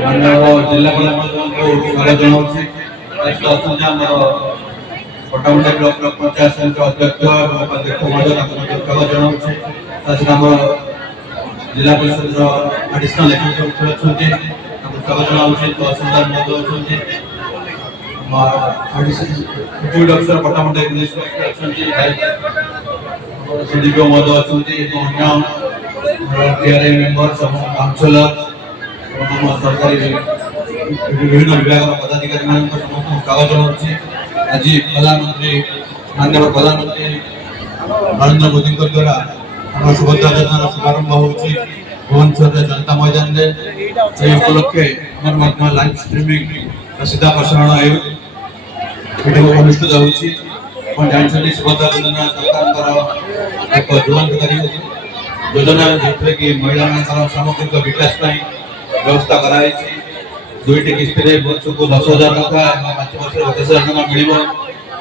माननीय जिलापाल स्वागत जनाऊँ पटामुंडा ब्लॉक पंचायत समिति अध्यक्ष उपाध्यक्ष महोदय स्वागत जनाऊँ जिला परिषद एडिशनल एक्जिक्यूटिव अच्छा स्वागत जनाऊँ तहसीलदार महोदय एक्जिक्यूटिव अफिसर पटामुंडा इंग्लिश सीडीपीओ महोदय अच्छा पीआरआई मेंबर काउंसिलर सरकारी विभिन्न विभाग पदाधिकारी समस्त स्वागत जनाऊँ आज प्रधानमंत्री माननीय प्रधानमंत्री नरेंद्र मोदी द्वारा सुभद्रा योजनार शुभारंभ हो भुवनेश्वर जनता मैदान में उपलक्षे लाइव स्ट्रीमिंग सीधा प्रसारण अनुष्ठित हो जानते सुभद्रा योजना सरकार एक जुगानकारी योजना जो कि महिला सामग्रिक विकास व्यवस्था कराई दुईटी किस्ती वर्ष को 10,000 टका 5 वर्ष 50,000 टका मिल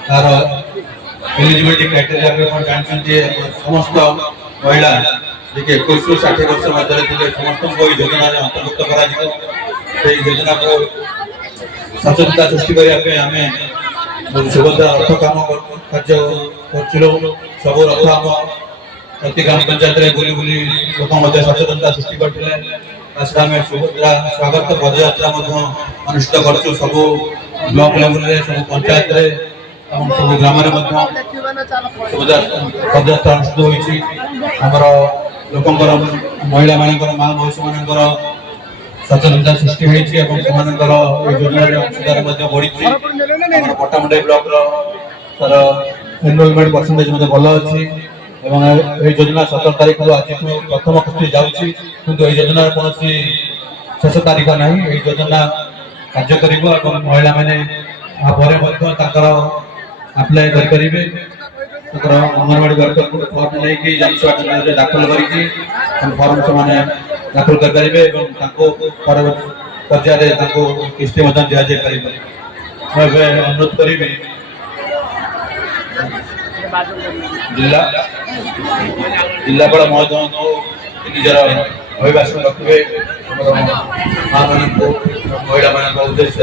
तार एलिजिबिलिटी क्राइटेरिया जानते समस्त महिला जी 21 ରୁ 60 वर्ष मध्य समस्त को योजना अंतर्भुक्त कर योजना को सचेतनता सृष्टि करने आम सुभद्रा अर्थ काम कार्य कर सब रथ आम प्रति ग्राम पंचायत बुली बुली लोक सचेतनता सृष्टि करते सुभद्रा स्वागत पदयात्रा अनुष्ठित कर सब ब्लॉक लेवल सब पंचायत सब ग्राम सुभद्रा पदयात्रा अनुष्ठित होमर लोकंर महिला मानकर माँ भविष्य मानकर सचेतनता सृष्टि योजना बढ़ी पटामुंडा ब्लॉक एनरोलमेंट परसेंटेज भल अच्छी योजना 17 तारीख आज प्रथम किस्ती जाऊँगी किंतु योजना कौन शेष तारीख ना योजना कार्य कर महिला मैंने आप्लाय करेंगे अंगनवाड़ी वर्कर को फॉर्म लेकिन जानसुआ केन्द्र दाखल कर फॉर्म से दाखल करेंगे पर्याय किस्ती दि जाए अनुरोध करी जिलापाल महोदय निजर अभिभाषण रखिए माँ मान महिला मान उद्देश्य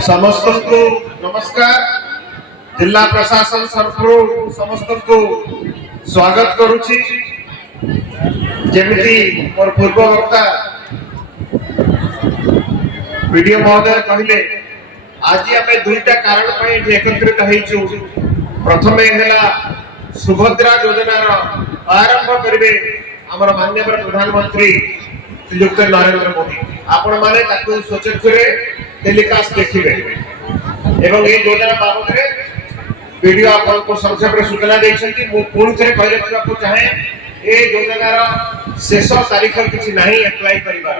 समस्त को नमस्कार। जिला प्रशासन तरफ समस्त को स्वागत करुछि। जेमिति मोर पूर्व वक्ता वीडियो महोदय कहले आज आम दुईटा कारण पर एकत्रित होइछु। प्रथम है सुभद्रा योजनार आरंभ करेंगे आमर माननीय प्रधानमंत्री श्रीयुक्त नरेंद्र मोदी। आपण माने ताकू स्वचक्षुरे टेलीकास्ट देखिबे एवं ये योजना बाबद वीडियो आपको संक्षेप में सूचना देइछन्ती। मु पुणी थे कहि रखिବାକୁ चाहे ए योजनार शेष तारीख किछि नाही अप्लाई करिबार